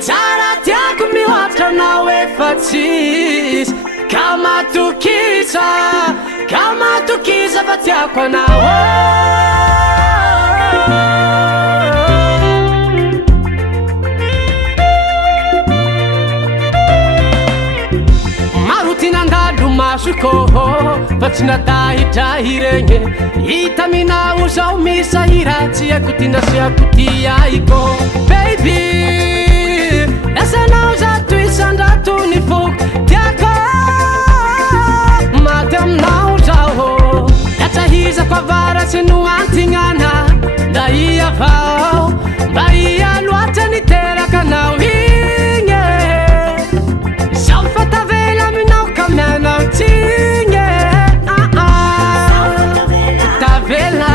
Tsara tiako mihoatranao efa tsisy ka matokisa fa tiako anao maro tinandalo masoko fa tsy natahitrahy regny hita minao zao misahira tsy haiko tinasiako ty aiko baby lasanao zato isandrato ny foko tiako maty aminao zao latsahizako avaratsy no antignana nda iavao mba ia loatra niteraka anao igny zao fa tavela aminao ka mianao tsigny tavela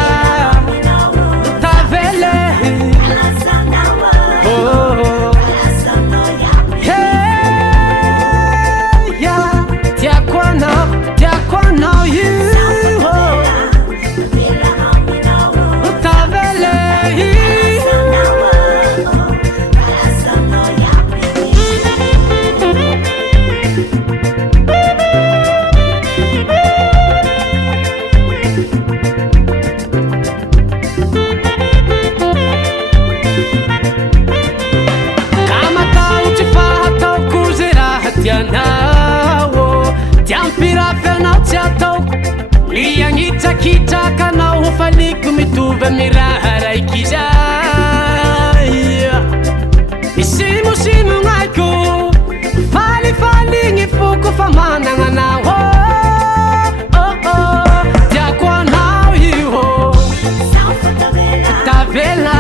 kitsakanao faliko mitovy amiraha raiky zay isimosimo gn'aiko falifaligny foko fa managna anao tiako anao io tavela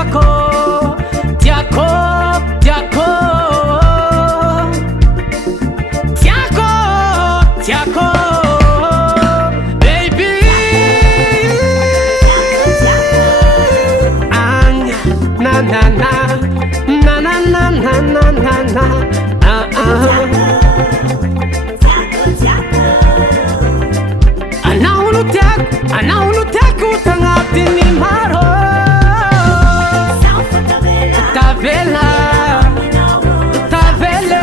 Tiako, tiako, tiako, tiako, tiako, baby. Na na na, na na na na na na na. Anao tiako tangatiny maro. Tavela Tavela,